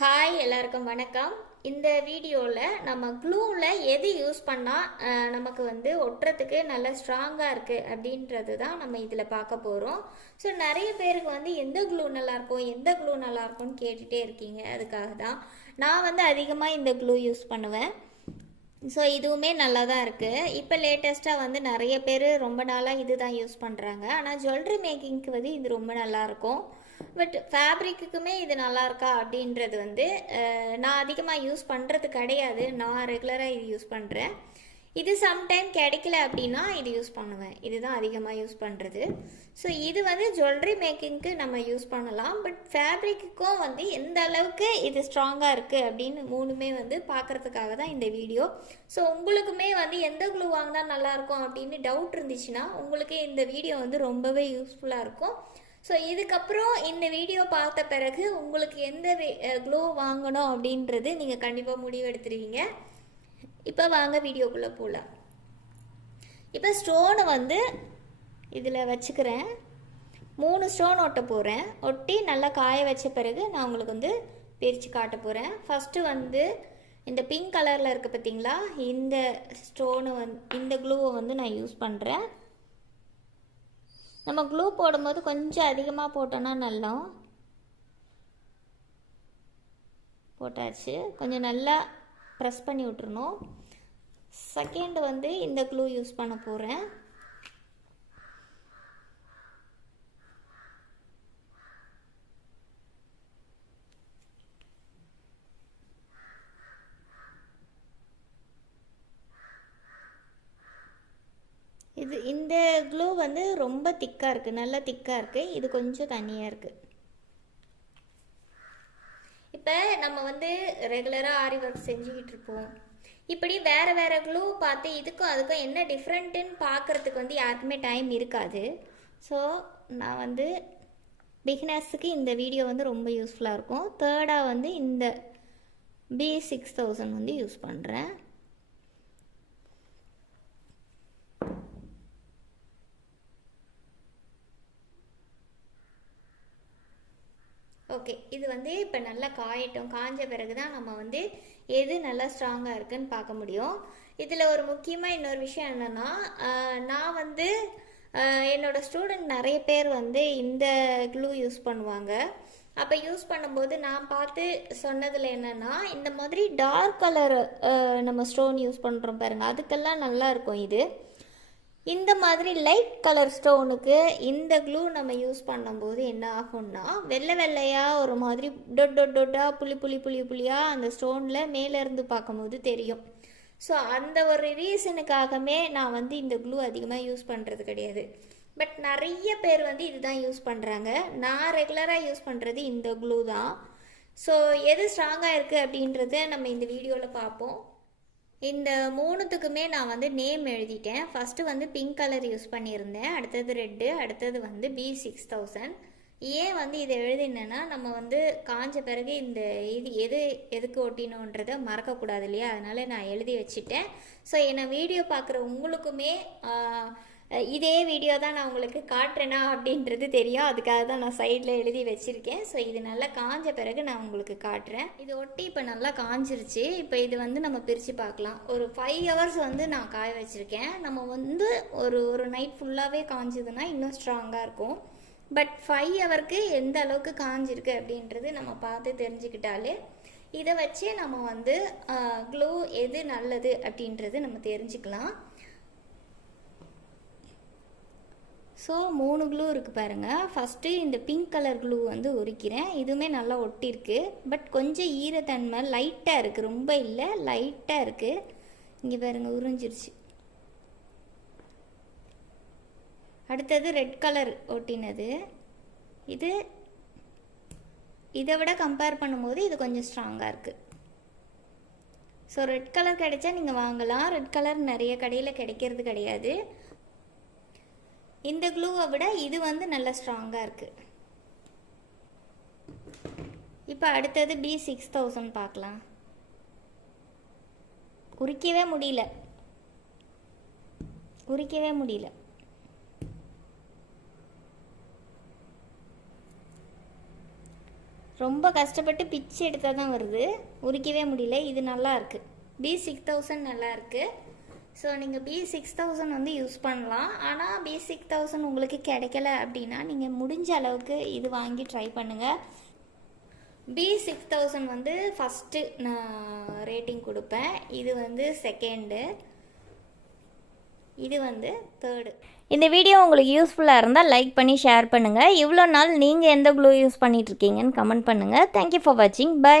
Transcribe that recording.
Hi எல்லாருக்கும் வணக்கம். இந்த வீடியோவில் நம்ம க்ளூவில் எது யூஸ் பண்ணால் நமக்கு வந்து ஒட்டுறதுக்கு நல்ல ஸ்ட்ராங்காக இருக்குது அப்படின்றது தான் நம்ம இதில் பார்க்க போகிறோம் ஸோ நிறைய பேருக்கு வந்து எந்த க்ளூ நல்லாயிருக்கும் எந்த க்ளூ நல்லாயிருக்கும்னு கேட்டுகிட்டே இருக்கீங்க. அதுக்காக தான் நான் வந்து அதிகமாக இந்த க்ளூ யூஸ் பண்ணுவேன். ஸோ இதுவுமே நல்லா தான் இருக்குது இப்போ லேட்டஸ்ட்டாக வந்து நிறைய பேர் ரொம்ப நாளாக இது தான் யூஸ் பண்ணுறாங்க ஆனால் ஜுவல்லரி மேக்கிங்க்கு வந்து இது ரொம்ப நல்லாயிருக்கும் பட் ஃபேப்ரிக்குமே இது நல்லா இருக்கா அப்படின்றது வந்து நான் அதிகமாக யூஸ் பண்ணுறது கிடையாது. நான் ரெகுலராக இது யூஸ் பண்ணுறேன் இது சம்டைம் கிடைக்கல அப்படின்னா இது யூஸ் பண்ணுவேன். இதுதான் அதிகமாக யூஸ் பண்ணுறது ஸோ இது வந்து ஜுவல்லரி மேக்கிங்க்கு நம்ம யூஸ் பண்ணலாம். பட் ஃபேப்ரிக்குக்கும் வந்து எந்த அளவுக்கு இது ஸ்ட்ராங்காக இருக்குது அப்படின்னு மூணுமே வந்து பார்க்குறதுக்காக தான் இந்த வீடியோ ஸோ உங்களுக்குமே வந்து எந்த குளூ வாங்கினா நல்லாயிருக்கும் அப்படின்னு டவுட் இருந்துச்சுன்னா உங்களுக்கு இந்த வீடியோ வந்து ரொம்பவே யூஸ்ஃபுல்லாக இருக்கும். ஸோ இதுக்கப்புறம் இந்த வீடியோ பார்த்த பிறகு உங்களுக்கு எந்த க்ளோ வாங்கணும் அப்படின்றது நீங்கள் கண்டிப்பாக முடிவெடுத்துருவீங்க. இப்போ வாங்க வீடியோக்குள்ளே போகலாம் இப்போ ஸ்டோனை வந்து இதில் வச்சுக்கிறேன். மூணு ஸ்டோன் ஒட்ட போகிறேன் ஒட்டி நல்லா காய வச்ச பிறகு நான் உங்களுக்கு வந்து பிரித்து காட்ட போகிறேன் ஃபஸ்ட்டு வந்து இந்த பிங்க் கலரில் இருக்குது பார்த்தீங்களா இந்த ஸ்டோனு வந் இந்த க்ளூவை வந்து நான் யூஸ் பண்ணுறேன் நம்ம க்ளூ போடும்போது கொஞ்சம் அதிகமாக போட்டோன்னா நல்லா போட்டாச்சு. கொஞ்சம் நல்லா ப்ரெஸ் பண்ணி விட்டுருணும் செகண்ட் வந்து இந்த க்ளூ யூஸ் பண்ண போகிறேன் இது இந்த க்ளூ வந்து ரொம்ப திக்காக இருக்குது நல்லா திக்காக இருக்குது இது கொஞ்சம் தண்ணியாக இருக்குது இப்போ நம்ம வந்து ரெகுலராக ஆரி ஒர்க் செஞ்சுக்கிட்டு இருப்போம். இப்படி வேறு வேறு க்ளூ பார்த்து இதுக்கும் அதுக்கும் என்ன டிஃப்ரெண்ட்டுன்னு பார்க்குறதுக்கு வந்து யாருக்குமே டைம் இருக்காது. ஸோ நான் வந்து பிகினர்ஸுக்கு இந்த வீடியோ வந்து ரொம்ப யூஸ்ஃபுல்லாக இருக்கும். தேர்டாக வந்து இந்த பி சிக்ஸ் தௌசண்ட் வந்து யூஸ் பண்ணுறேன் ஓகே. இது வந்து இப்போ நல்லா காயட்டும். காஞ்ச பிறகு தான் நம்ம வந்து எது நல்லா ஸ்ட்ராங்காக இருக்குன்னு பார்க்க முடியும். இதில் ஒரு முக்கியமாக இன்னொரு விஷயம் என்னென்னா நான் வந்து என்னோடய என்னோட ஸ்டூடெண்ட் நிறைய பேர் வந்து இந்த க்ளூ யூஸ் பண்ணுவாங்க. அப்போ யூஸ் பண்ணும்போது நான் பார்த்து சொன்னதில் என்னென்னா இந்த மாதிரி டார்க் கலர் நம்ம ஸ்டோன் யூஸ் பண்ணுறோம் பாருங்கள் அதுக்கெல்லாம் நல்லா இருக்கும் இது. இந்த மாதிரி லைட் கலர் ஸ்டோனுக்கு இந்த க்ளூ நம்ம யூஸ் பண்ணும்போது என்ன ஆகும்னா வெள்ளை வெள்ளையாக ஒரு மாதிரி டொட் டொட் டொட்டா புளி புளி புளி புளியாக அந்த ஸ்டோனில் மேலேருந்து பார்க்கும்போது தெரியும். ஸோ அந்த ஒரு ரீசனுக்காகவே நான் வந்து இந்த க்ளூ அதிகமாக யூஸ் பண்ணுறது கிடையாது. பட் நிறைய பேர் வந்து இதுதான் யூஸ் பண்ணுறாங்க நான் ரெகுலராக யூஸ் பண்ணுறது இந்த க்ளூ தான். ஸோ எது ஸ்ட்ராங்காக இருக்குது அப்படின்றத நம்ம இந்த வீடியோவில் பார்ப்போம். இந்த மூணுத்துக்குமே நான் வந்து நேம் எழுதிட்டேன். ஃபஸ்ட்டு வந்து பிங்க் கலர் யூஸ் பண்ணியிருந்தேன். அடுத்தது ரெட்டு அடுத்தது வந்து பி சிக்ஸ் தௌசண்ட் ஏன் வந்து இதை எழுதினேன்னா நம்ம வந்து காஞ்ச பிறகு இந்த இது எது எதுக்கு ஒட்டினோன்றதை மறக்கக்கூடாது இல்லையா? அதனால நான் எழுதி வச்சுட்டேன். ஸோ என்னை வீடியோ பார்க்குற உங்களுக்குமே இதே வீடியோ தான் நான் உங்களுக்கு காட்டுறேனா அப்படின்றது தெரியும். அதுக்காக தான் நான் சைடில் எழுதி வச்சுருக்கேன். ஸோ இது நல்லா காஞ்ச பிறகு நான் உங்களுக்கு காட்டுறேன். இது ஒட்டி இப்போ நல்லா காஞ்சிருச்சு. இப்போ இது வந்து நம்ம பிரித்து பார்க்கலாம். ஒரு ஃபைவ் ஹவர்ஸ் வந்து நான் காய வச்சுருக்கேன். நம்ம வந்து ஒரு ஒரு நைட் ஃபுல்லாகவே காஞ்சதுன்னா இன்னும் ஸ்ட்ராங்காக இருக்கும். பட் ஃபைவ் ஹவருக்கு எந்த அளவுக்கு காஞ்சிருக்கு அப்படின்றது நம்ம பார்த்து தெரிஞ்சுக்கிட்டாலே இதை வச்சே நம்ம வந்து க்ளூ எது நல்லது அப்படின்றது நம்ம தெரிஞ்சுக்கலாம். ஸோ மூணு க்ளூ இருக்குது பாருங்கள் ஃபஸ்ட்டு இந்த பிங்க் கலர் க்ளூ வந்து உரிக்கிறேன். இதுவுமே நல்லா ஒட்டியிருக்கு. பட் கொஞ்சம் ஈரத்தன்மை லைட்டாக இருக்குது ரொம்ப இல்லை லைட்டாக இருக்குது இங்கே பாருங்கள் உறிஞ்சிருச்சு. அடுத்தது ரெட் கலர் ஒட்டினது. இது இதை விட கம்பேர் பண்ணும்போது இது கொஞ்சம் ஸ்ட்ராங்காக இருக்குது ஸோ ரெட் கலர் கிடைச்சா நீங்கள் வாங்கலாம். ரெட் கலர் நிறைய கடையில் கிடைக்கிறது கிடையாது. இந்த க்ளூவை விட இது வந்து நல்லா ஸ்ட்ராங்காக இருக்குது இப்போ அடுத்தது பி சிக்ஸ் தௌசண்ட் பார்க்கலாம். உரிக்கவே முடியல. உரிக்கவே முடியல. ரொம்ப கஷ்டப்பட்டு பிச்சு எடுத்தால் தான் வருது. உரிக்கவே முடியல. இது நல்லா இருக்குது பி சிக்ஸ் தௌசண்ட் நல்லா இருக்குது ஸோ நீங்கள் பி சிக்ஸ் தௌசண்ட் வந்து யூஸ் பண்ணலாம். ஆனால் பி சிக்ஸ் தௌசண்ட் உங்களுக்கு கிடைக்கல அப்படின்னா நீங்கள் முடிஞ்ச அளவுக்கு இது வாங்கி ட்ரை பண்ணுங்கள் பி சிக்ஸ் தௌசண்ட் வந்து ஃபஸ்ட்டு நான் ரேட்டிங் கொடுப்பேன். இது வந்து செகண்டு இது வந்து தேர்டு இந்த வீடியோ உங்களுக்கு யூஸ்ஃபுல்லாக இருந்தால் லைக் பண்ணி ஷேர் பண்ணுங்கள் இவ்வளோ நாள் நீங்கள் எந்த க்ளூ யூஸ் பண்ணிகிட்ருக்கீங்கன்னு கமெண்ட் பண்ணுங்கள் தேங்க்யூ ஃபார் வாட்சிங் பை